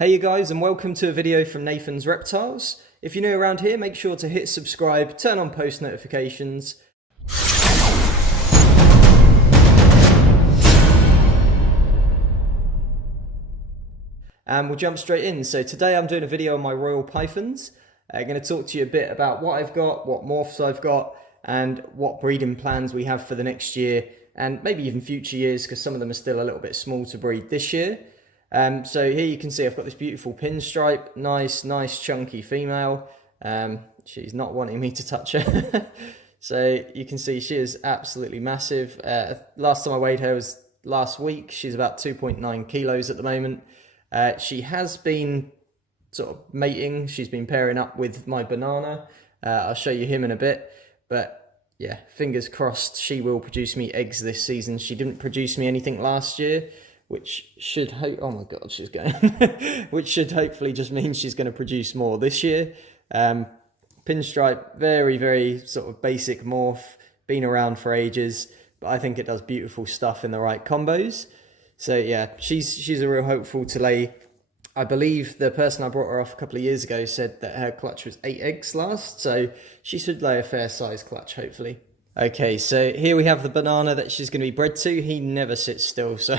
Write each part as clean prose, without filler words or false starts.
Hey you guys, and welcome to a video from Nathan's Reptiles. If you're new around here, make sure to hit subscribe, turn on post notifications. And we'll jump straight in. So today I'm doing a video on my Royal Pythons. I'm going to talk to you a bit about what I've got, what morphs I've got, and what breeding plans we have for the next year, and maybe even future years, because some of them are still a little bit small to breed this year. So here you can see I've got this beautiful pinstripe, nice chunky female. She's not wanting me to touch her. So you can see she is absolutely massive. Last time I weighed her was last week. She's about 2.9 kilos at the moment. She has been sort of mating. She's been pairing up with my banana. I'll show you him in a bit. But yeah, fingers crossed she will produce me eggs this season. She didn't produce me anything last year, which should oh my god, she's going, which should hopefully just mean she's going to produce more this year. Pinstripe, very sort of basic morph, been around for ages, but I think it does beautiful stuff in the right combos. So yeah, she's a real hopeful to lay. I believe the person I brought her off a couple of years ago said that her clutch was 8 eggs last, so she should lay a fair size clutch hopefully. Okay, so here we have the banana that she's going to be bred to. He never sits still, so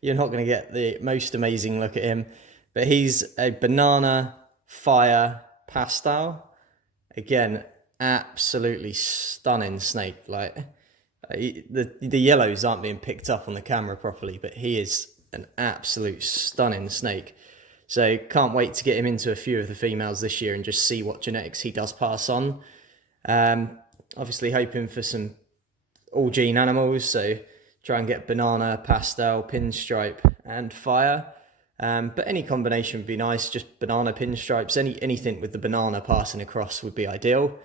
you're not going to get the most amazing look at him. But he's a banana fire pastel. Again, absolutely stunning snake. Like the yellows aren't being picked up on the camera properly, but he is an absolute stunning snake. So can't wait to get him into a few of the females this year and just see what genetics he does pass on. Obviously hoping for some all gene animals, so try and get banana, pastel, pinstripe and fire. But any combination would be nice, just banana, pinstripes, anything with the banana passing across would be ideal.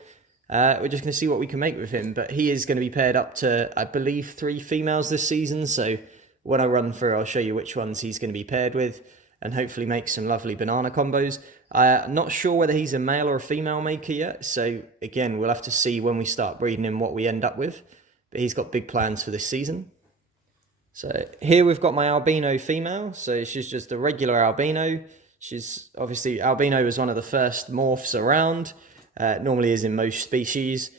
We're just going to see what we can make with him, but he is going to be paired up to, I believe, 3 females this season, so when I run through I'll show you which ones he's going to be paired with and hopefully make some lovely banana combos. I'm not sure whether he's a male or a female maker yet, so again, we'll have to see when we start breeding him what we end up with, but he's got big plans for this season. So here we've got my albino female, so she's just a regular albino. She's obviously, albino was one of the first morphs around, normally is in most species.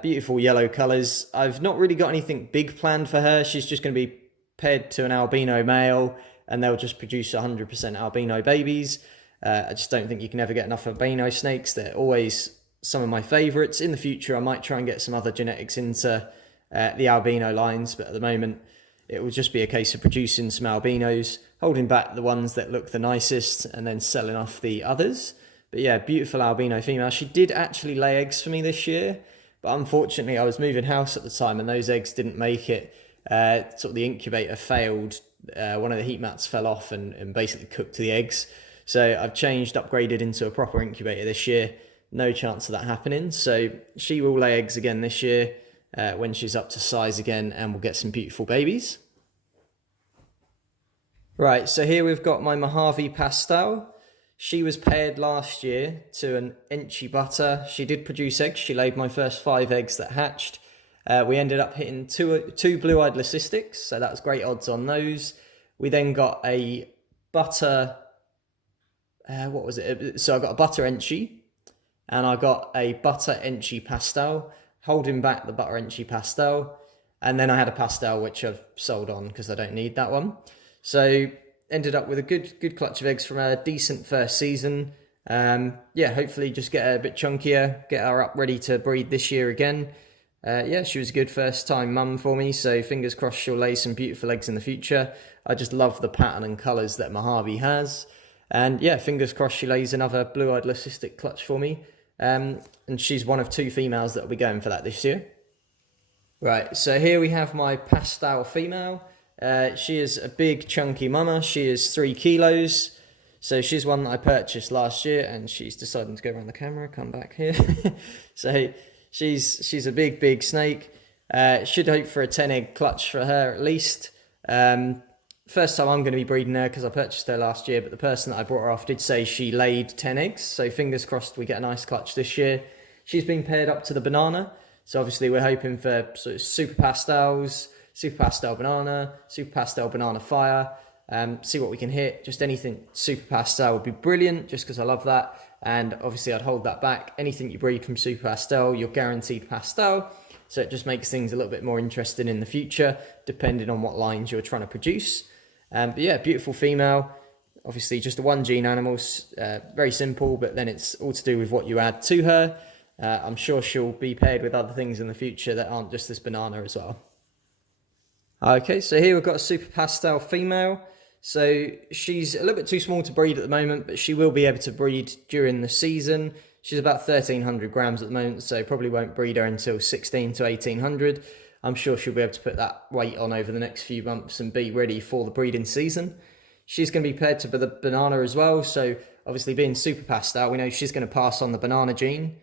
Beautiful yellow colours. I've not really got anything big planned for her. She's just going to be paired to an albino male, and they'll just produce 100% albino babies. I just don't think you can ever get enough albino snakes. They're always some of my favourites. In the future, I might try and get some other genetics into the albino lines, but at the moment, it will just be a case of producing some albinos, holding back the ones that look the nicest, and then selling off the others. But yeah, beautiful albino female. She did actually lay eggs for me this year, but unfortunately, I was moving house at the time, and those eggs didn't make it. Sort of the incubator failed. One of the heat mats fell off and basically cooked the eggs. So I've upgraded into a proper incubator this year. No chance of that happening. So she will lay eggs again this year when she's up to size again, and we'll get some beautiful babies. Right, so here we've got my Mojave Pastel. She was paired last year to an Enchi butter. She did produce eggs. She laid my first 5 eggs that hatched. We ended up hitting two blue-eyed leucistics, so that was great odds on those. We then got a butter, what was it? So I got a butter Enchi, and I got a butter Enchi pastel, holding back the butter Enchi pastel, and then I had a pastel which I've sold on because I don't need that one. So ended up with a good clutch of eggs from a decent first season. Yeah, hopefully just get her a bit chunkier, get her up ready to breed this year again. Yeah, she was a good first time mum for me, so fingers crossed she'll lay some beautiful eggs in the future. I just love the pattern and colours that Mojave has. And yeah, fingers crossed she lays another blue-eyed leucistic clutch for me. And she's one of 2 females that will be going for that this year. Right, so here we have my pastel female. She is a big chunky mama. She is 3 kilos. So she's one that I purchased last year, and she's deciding to go around the camera, come back here. So she's a big snake. Should hope for a 10 egg clutch for her at least. First time I'm going to be breeding her because I purchased her last year, but the person that I brought her off did say she laid 10 eggs. So fingers crossed we get a nice clutch this year. She's been paired up to the banana. So obviously we're hoping for sort of super pastels, super pastel banana, super pastel banana fire. see what we can hit. Just anything super pastel would be brilliant, just because I love that. And obviously I'd hold that back. Anything you breed from super pastel, you're guaranteed pastel. So it just makes things a little bit more interesting in the future, depending on what lines you're trying to produce. But yeah, beautiful female. Obviously just a 1 gene animal, very simple, but then it's all to do with what you add to her. I'm sure she'll be paired with other things in the future that aren't just this banana as well. Okay, so here we've got a super pastel female. So she's a little bit too small to breed at the moment, but she will be able to breed during the season. She's about 1,300 grams at the moment, so probably won't breed her until 1,600 to 1,800. I'm sure she'll be able to put that weight on over the next few months and be ready for the breeding season. She's going to be paired to the banana as well, so obviously being super pastel, we know she's going to pass on the banana gene,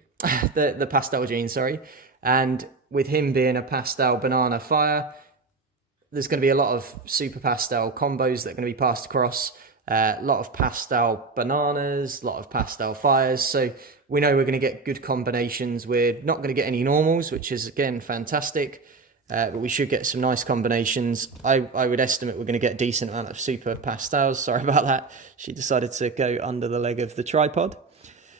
the pastel gene, sorry. And with him being a pastel banana fire, there's going to be a lot of super pastel combos that are going to be passed across. A lot of pastel bananas, a lot of pastel fires. So we know we're going to get good combinations. We're not going to get any normals, which is, again, fantastic. But we should get some nice combinations. I would estimate we're going to get a decent amount of super pastels. Sorry about that. She decided to go under the leg of the tripod.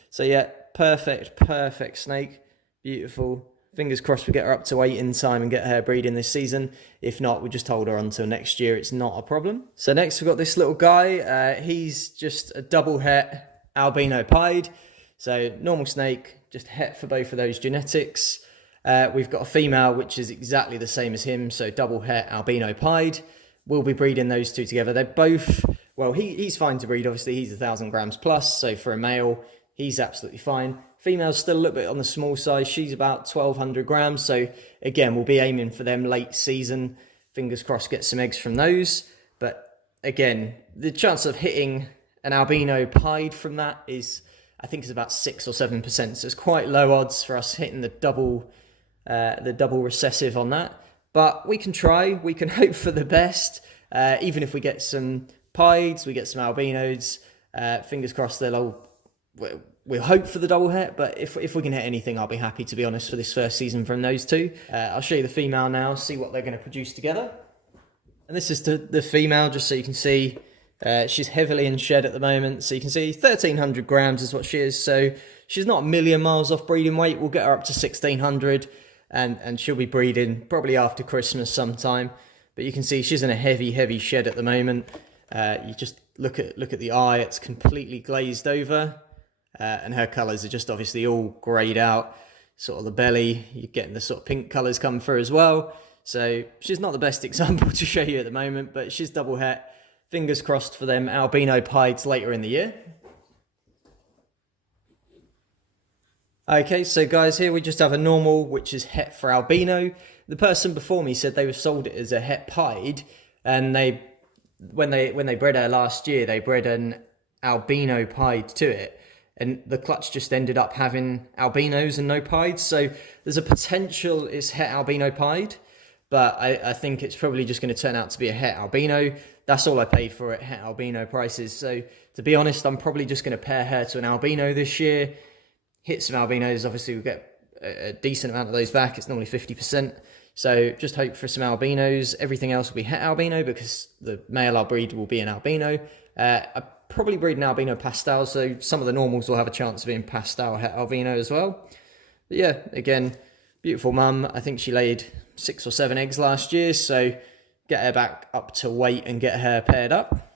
So yeah, perfect snake. Beautiful. Fingers crossed we get her up to weight in time and get her breeding this season. If not, we just hold her until next year. It's not a problem. So next we've got this little guy. He's just a double het albino pied. So normal snake, just het for both of those genetics. We've got a female which is exactly the same as him. So double het albino pied. We'll be breeding those two together. They're both, well, he's fine to breed. Obviously, he's 1,000 grams plus. So for a male, he's absolutely fine. Female's still a little bit on the small side. She's about 1,200 grams. So again, we'll be aiming for them late season. Fingers crossed, get some eggs from those. But again, the chance of hitting an albino pied from that is, I think, is about 6 or 7%. So it's quite low odds for us hitting the double recessive on that. But we can try. We can hope for the best. Even if we get some pieds, we get some albinos. Fingers crossed they'll all... We'll hope for the double het, but if we can hit anything, I'll be happy, to be honest, for this first season from those two. I'll show you the female now, see what they're going to produce together. And this is the female, just so you can see. She's heavily in shed at the moment, so you can see 1,300 grams is what she is. So she's not a million miles off breeding weight. We'll get her up to 1,600, and she'll be breeding probably after Christmas sometime. But you can see she's in a heavy shed at the moment. You just look at the eye; it's completely glazed over. And her colours are just obviously all greyed out. Sort of the belly, you're getting the sort of pink colours come through as well. So she's not the best example to show you at the moment, but she's double het. Fingers crossed for them albino pieds later in the year. Okay, so guys, here we just have a normal, which is het for albino. The person before me said they were sold it as a het pied, and when they bred her last year, they bred an albino pied to it. And the clutch just ended up having albinos and no pieds. So there's a potential it's het albino pied, but I think it's probably just going to turn out to be a het albino. That's all I paid for it, het albino prices. So to be honest, I'm probably just going to pair her to an albino this year. Hit some albinos. Obviously, we'll get a decent amount of those back. It's normally 50%. So just hope for some albinos. Everything else will be het albino because the male I'll breed will be an albino. I probably breed an albino pastel, so some of the normals will have a chance of being pastel het albino as well. But yeah, again, beautiful mum. I think she laid 6 or 7 eggs last year, so get her back up to weight and get her paired up.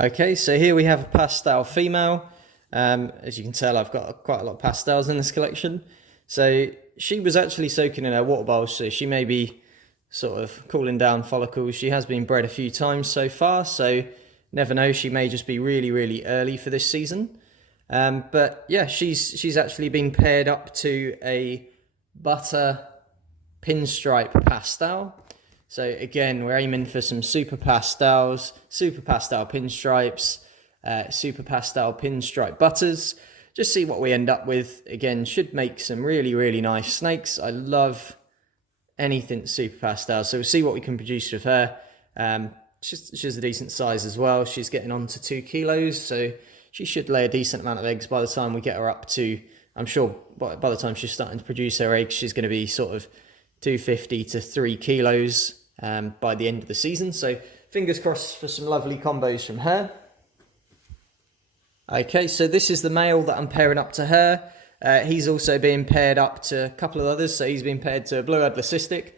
Okay, so here we have a pastel female. As you can tell, I've got quite a lot of pastels in this collection. So she was actually soaking in her water bowl, so she may be sort of cooling down follicles. She has been bred a few times so far, so never know, she may just be really early for this season. But yeah, she's actually been paired up to a butter pinstripe pastel. So again, we're aiming for some super pastels, super pastel pinstripes, super pastel pinstripe butters. Just see what we end up with. Again, should make some really nice snakes. I love anything super pastel, so we'll see what we can produce with her. She's a decent size as well. She's getting on to 2 kilos, so she should lay a decent amount of eggs by the time we get her up to, I'm sure by the time she's starting to produce her eggs, she's going to be sort of 250 to 3 kilos by the end of the season. So fingers crossed for some lovely combos from her. Okay, so this is the male that I'm pairing up to her. He's also being paired up to a couple of others. So he's being paired to a blue-eyed leucistic,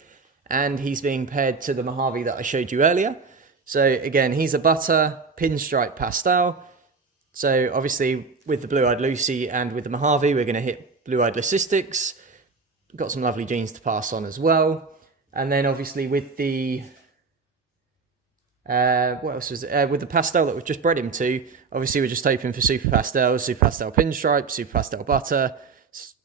and he's being paired to the Mojave that I showed you earlier. So again, he's a butter pinstripe pastel. So obviously with the blue-eyed Lucy and with the Mojave, we're going to hit blue-eyed leucistics. Got some lovely genes to pass on as well. And then obviously with the what else was it? With the pastel that we've just bred him to, obviously we're just hoping for super pastel pinstripe, super pastel butter,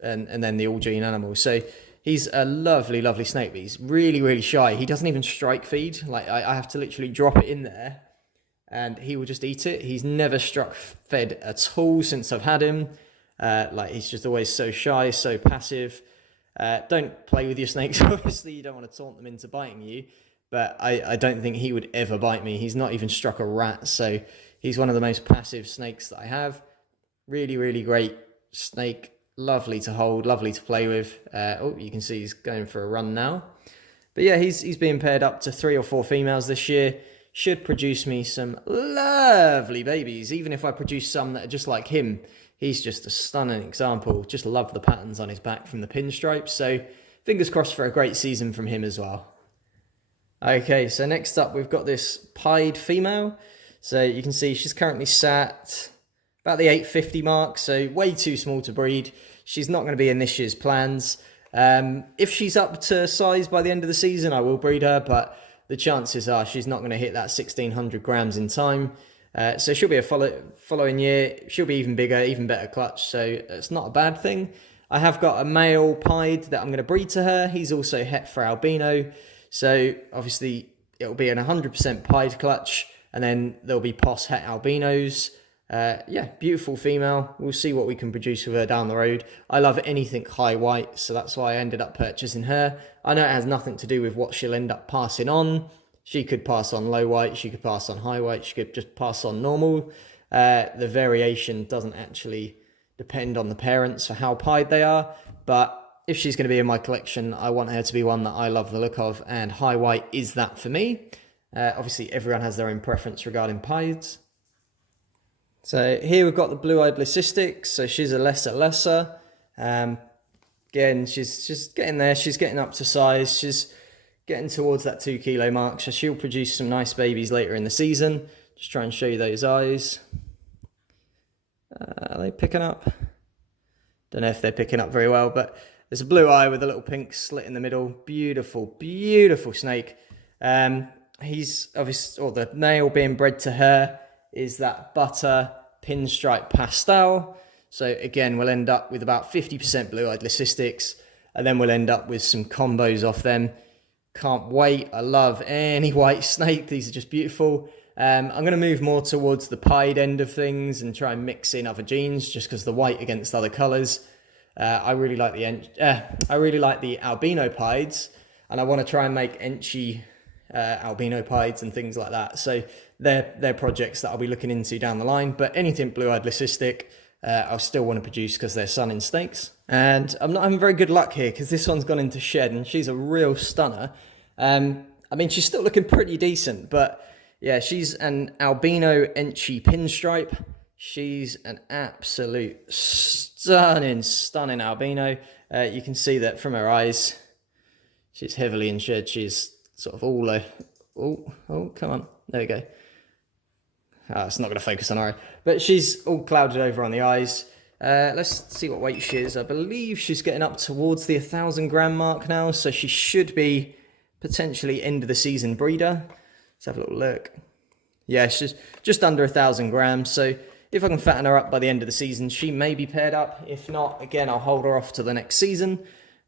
and then the all gene animal. So he's a lovely, lovely snake, but he's really, really shy. He doesn't even strike feed. Like I have to literally drop it in there and he will just eat it. He's never struck fed at all since I've had him. Like he's just always so shy, so passive. Don't play with your snakes. Obviously you don't want to taunt them into biting you. But I don't think he would ever bite me. He's not even struck a rat. So he's one of the most passive snakes that I have. Really, really great snake. Lovely to hold, lovely to play with. Oh, you can see he's going for a run now. But yeah, he's being paired up to 3 or 4 females this year. Should produce me some lovely babies. Even if I produce some that are just like him, he's just a stunning example. Just love the patterns on his back from the pinstripes. So fingers crossed for a great season from him as well. Okay, so next up we've got this pied female. So you can see she's currently sat about the 850 mark, so way too small to breed. She's not going to be in this year's plans. If she's up to size by the end of the season, I will breed her, but the chances are she's not going to hit that 1600 grams in time. So she'll be a following year. She'll be even bigger, even better clutch, so it's not a bad thing. I have got a male pied that I'm going to breed to her. He's also het for albino. So obviously it'll be an 100% pied clutch, and then there'll be pos het albinos. Yeah, beautiful female. We'll see what we can produce with her down the road. I love anything high white, so that's why I ended up purchasing her. I know it has nothing to do with what she'll end up passing on. She could pass on low white, she could pass on high white, she could just pass on normal. The variation doesn't actually depend on the parents for how pied they are, but if she's going to be in my collection, I want her to be one that I love the look of, and high white is that for me. Obviously, everyone has their own preference regarding pieds. So here we've got the blue-eyed leucistic. So she's a lesser. Again, she's getting there. She's getting up to size. She's getting towards that 2 kilo mark. So she'll produce some nice babies later in the season. Just try and show you those eyes. Are they picking up? Don't know if they're picking up very well, but there's a blue eye with a little pink slit in the middle. Beautiful, beautiful snake. He's obviously, or the male being bred to her is that butter pinstripe pastel. So again, we'll end up with about 50% blue-eyed leucistics, and then we'll end up with some combos off them. Can't wait. I love any white snake. These are just beautiful. I'm going to move more towards the pied end of things and try and mix in other genes, just because the white against other colours. I really like the albino pieds, and I want to try and make enchy albino pieds and things like that. So they're projects that I'll be looking into down the line. But anything blue-eyed leucistic, I'll still want to produce because they're sun in snakes. And I'm not having very good luck here because this one's gone into shed, and she's a real stunner. I mean, she's still looking pretty decent, but yeah, she's an albino enchy pinstripe. She's an absolute stunning albino. You can see that from her eyes. She's heavily in shed. She's sort of all oh, come on. There we go. Oh, it's not going to focus on her. But she's all clouded over on the eyes. Let's see what weight she is. I believe she's getting up towards the 1,000 gram mark now. So she should be potentially end of the season breeder. Let's have a little look. Yeah, she's just under 1,000 grams. So if I can fatten her up by the end of the season, she may be paired up. If not, again, I'll hold her off to the next season.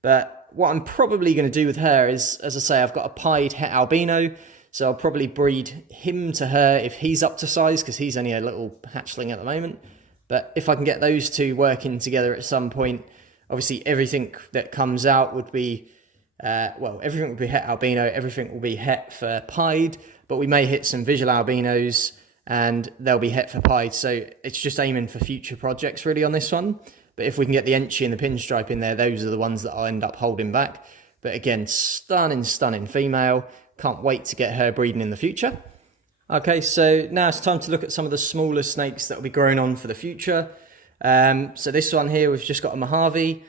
But what I'm probably going to do with her is, as I say, I've got a pied het albino. So I'll probably breed him to her if he's up to size, because he's only a little hatchling at the moment. But if I can get those two working together at some point, obviously everything that comes out would be, everything will be het albino, everything will be het for pied, but we may hit some visual albinos, and they'll be het for pied. So it's just aiming for future projects really on this one. But if we can get the enchy and the pinstripe in there, those are the ones that I'll end up holding back. But again, stunning female. Can't wait to get her breeding in the future. Okay, so now it's time to look at some of the smaller snakes that will be growing on for the future. So this one here, we've just got a Mojave,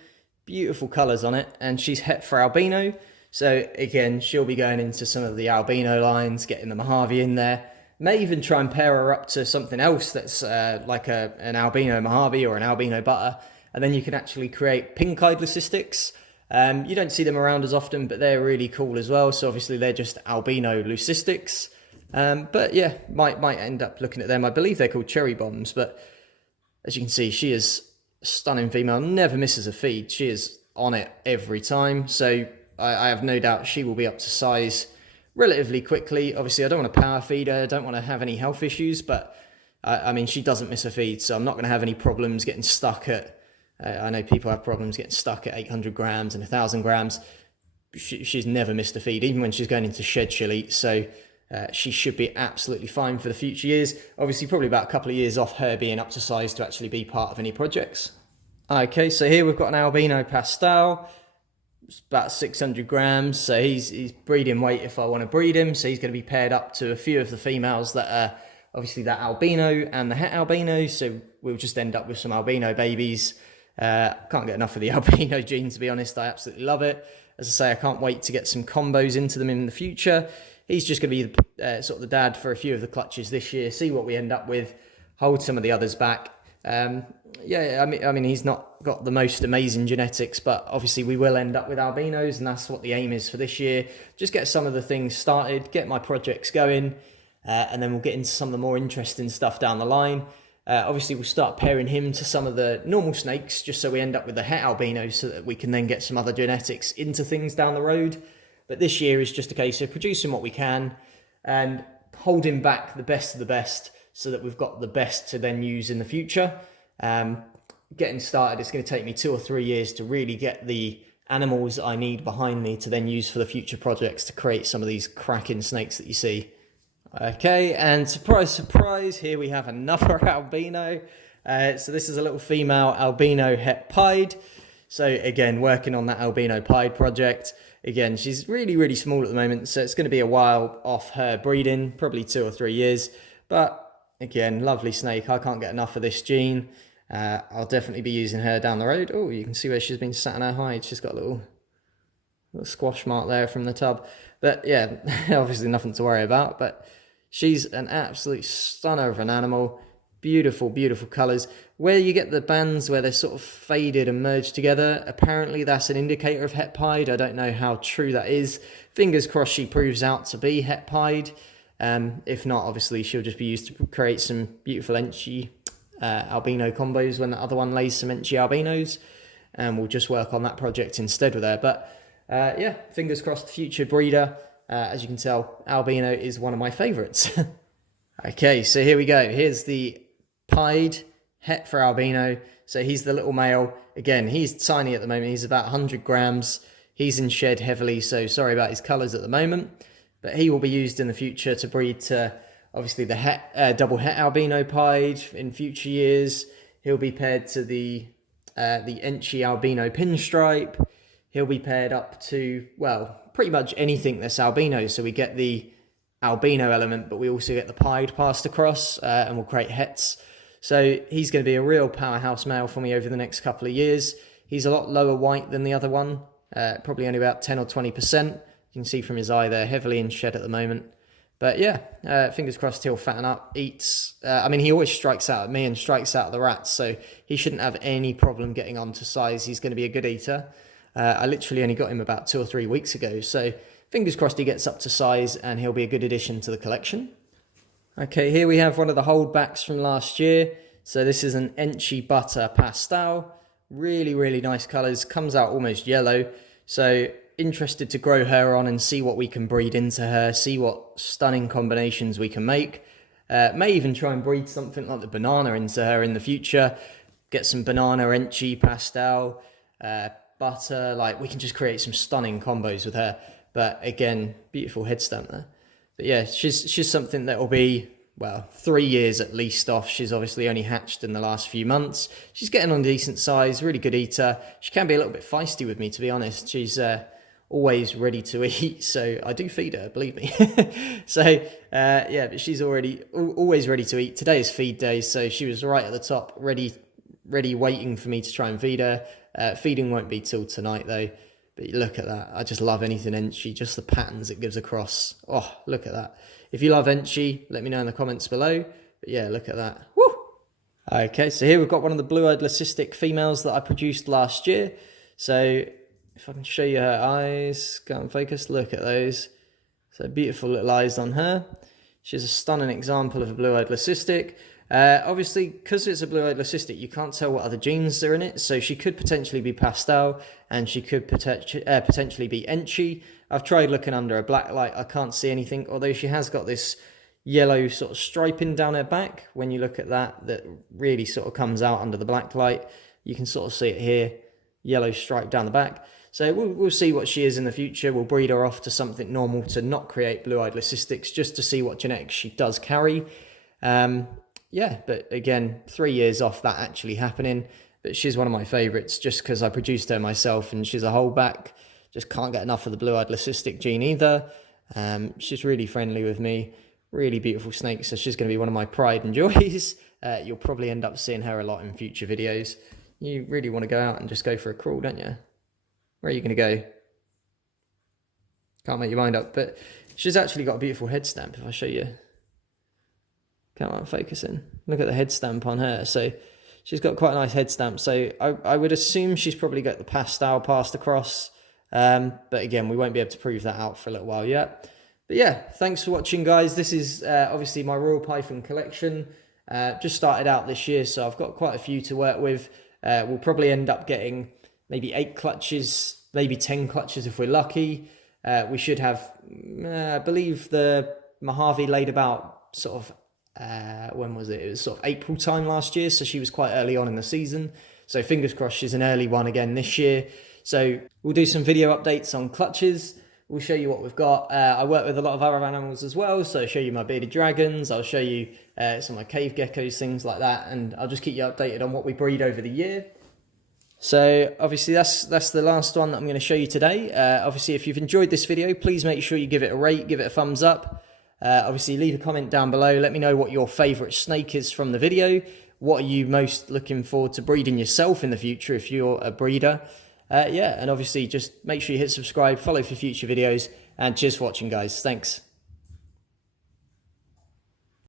beautiful colours on it, and she's het for albino. So again, she'll be going into some of the albino lines, getting the Mojave in there. May even try and pair her up to something else that's like an albino Mojave or an albino butter, and then you can actually create pink-eyed leucistics. You don't see them around as often, but they're really cool as well. So obviously they're just albino leucistics. But yeah, might end up looking at them. I believe they're called cherry bombs, but as you can see, she is a stunning female, never misses a feed. She is on it every time. So I have no doubt she will be up to size relatively quickly. Obviously, I don't want to power feed her. I don't want to have any health issues, but I mean, she doesn't miss a feed. So I'm not going to have any problems getting stuck at, I know people have problems getting stuck at 800 grams and 1,000 grams. She's never missed a feed, even when she's going into shed she'll eat. So she should be absolutely fine for the future years. Obviously, probably about a couple of years off her being up to size to actually be part of any projects. Okay, so here we've got an albino pastel. It's about 600 grams. So he's breeding weight if I want to breed him. So he's going to be paired up to a few of the females that are obviously that albino and the het albino. So we'll just end up with some albino babies. Can't get enough of the albino gene, to be honest. I absolutely love it. As I say, I can't wait to get some combos into them in the future. He's just going to be sort of the dad for a few of the clutches this year, see what we end up with, hold some of the others back. Yeah, I mean, he's not got the most amazing genetics, but obviously we will end up with albinos, and that's what the aim is for this year. Just get some of the things started, get my projects going, and then we'll get into some of the more interesting stuff down the line. Obviously, we'll start pairing him to some of the normal snakes, just so we end up with the het albino, so that we can then get some other genetics into things down the road. But this year is just a case of producing what we can and holding back the best of the best so that we've got the best to then use in the future. Getting started, it's going to take me 2 or 3 years to really get the animals I need behind me to then use for the future projects to create some of these cracking snakes that you see. Okay, and surprise, surprise, here we have another albino. So this is a little female albino het pied. So again, working on that albino pied project. Again, she's really, really small at the moment, so it's going to be a while off her breeding, probably 2 or 3 years. But again, lovely snake. I can't get enough of this gene. I'll definitely be using her down the road. Oh, you can see where she's been sat on her hide. She's got a little squash mark there from the tub. But yeah, obviously nothing to worry about. But she's an absolute stunner of an animal. Beautiful, beautiful colours. Where you get the bands where they're sort of faded and merged together, apparently that's an indicator of het pied. I don't know how true that is. Fingers crossed she proves out to be het pied. If not, obviously she'll just be used to create some beautiful Enchi albino combos when the other one lays some Enchi albinos. And we'll just work on that project instead with her. But yeah, fingers crossed, future breeder. As you can tell, albino is one of my favourites. Okay, so here we go. Here's the pied het for albino. So he's the little male. Again, he's tiny at the moment. He's about 100 grams. He's in shed heavily, so sorry about his colours at the moment. But he will be used in the future to breed to, obviously, the het, double het albino pied in future years. He'll be paired to the Enchi albino pinstripe. He'll be paired up to, well, pretty much anything that's albino. So we get the albino element, but we also get the pied passed across, and we'll create hets. So he's going to be a real powerhouse male for me over the next couple of years. He's a lot lower white than the other one, probably only about 10 or 20%. You can see from his eye there, heavily in shed at the moment. But yeah, fingers crossed he'll fatten up, eats. I mean, he always strikes out at me and strikes out at the rats, so he shouldn't have any problem getting on to size. He's going to be a good eater. I literally only got him about 2 or 3 weeks ago, so fingers crossed he gets up to size and he'll be a good addition to the collection. Okay, here we have one of the holdbacks from last year. So this is an Enchi Butter Pastel. Really, really nice colours. Comes out almost yellow. So interested to grow her on and see what we can breed into her. See what stunning combinations we can make. May even try and breed something like the banana into her in the future. Get some banana Enchi Pastel, butter. Like, we can just create some stunning combos with her. But again, beautiful head stamp there. But yeah, she's something that will be, well, 3 years at least off. She's obviously only hatched in the last few months. She's getting on decent size, really good eater. She can be a little bit feisty with me, to be honest. She's always ready to eat. So I do feed her, believe me. So yeah, but she's always ready to eat. Today is feed day, so she was right at the top, ready waiting for me to try and feed her. Feeding won't be till tonight though. But look at that. I just love anything Enchi, just the patterns it gives across. Oh, look at that. If you love Enchi, let me know in the comments below. But yeah, look at that. Woo! Okay, so here we've got one of the blue-eyed leucistic females that I produced last year. So if I can show you her eyes, go and focus, look at those. So beautiful little eyes on her. She's a stunning example of a blue-eyed leucistic. Obviously, because it's a blue-eyed leucistic, you can't tell what other genes are in it. So she could potentially be pastel, and she could potentially be Enchi. I've tried looking under a black light. I can't see anything, although she has got this yellow sort of striping down her back. When you look at that really sort of comes out under the black light. You can sort of see it here, yellow stripe down the back. So we'll see what she is in the future. We'll breed her off to something normal to not create blue-eyed leucistics, just to see what genetics she does carry. Yeah, but again, 3 years off that actually happening. But she's one of my favourites just because I produced her myself, and she's a holdback. Just can't get enough of the blue-eyed leucistic gene either. She's really friendly with me. Really beautiful snake, so she's going to be one of my pride and joys. You'll probably end up seeing her a lot in future videos. You really want to go out and just go for a crawl, don't you? Where are you going to go? Can't make your mind up, but she's actually got a beautiful head stamp, if I show you. Come on, focusing. Look at the head stamp on her. So she's got quite a nice head stamp. So I would assume she's probably got the pastel passed across. But again, we won't be able to prove that out for a little while yet. But yeah, thanks for watching, guys. This is obviously my Royal Python collection. Just started out this year, so I've got quite a few to work with. We'll probably end up getting maybe 8 clutches, maybe 10 clutches if we're lucky. We should have, I believe the Mojave laid about sort of, when was it? It was sort of April time last year, so she was quite early on in the season. So fingers crossed she's an early one again this year. So we'll do some video updates on clutches. We'll show you what we've got. I work with a lot of other animals as well, so I'll show you my bearded dragons, I'll show you some of my cave geckos, things like that, and I'll just keep you updated on what we breed over the year. So obviously that's the last one that I'm going to show you today. Obviously, if you've enjoyed this video, please make sure you give it a rate, give it a thumbs up. Obviously, leave a comment down below. Let me know what your favourite snake is from the video. What are you most looking forward to breeding yourself in the future if you're a breeder? Yeah, and obviously just make sure you hit subscribe, follow for future videos, and cheers for watching, guys. Thanks.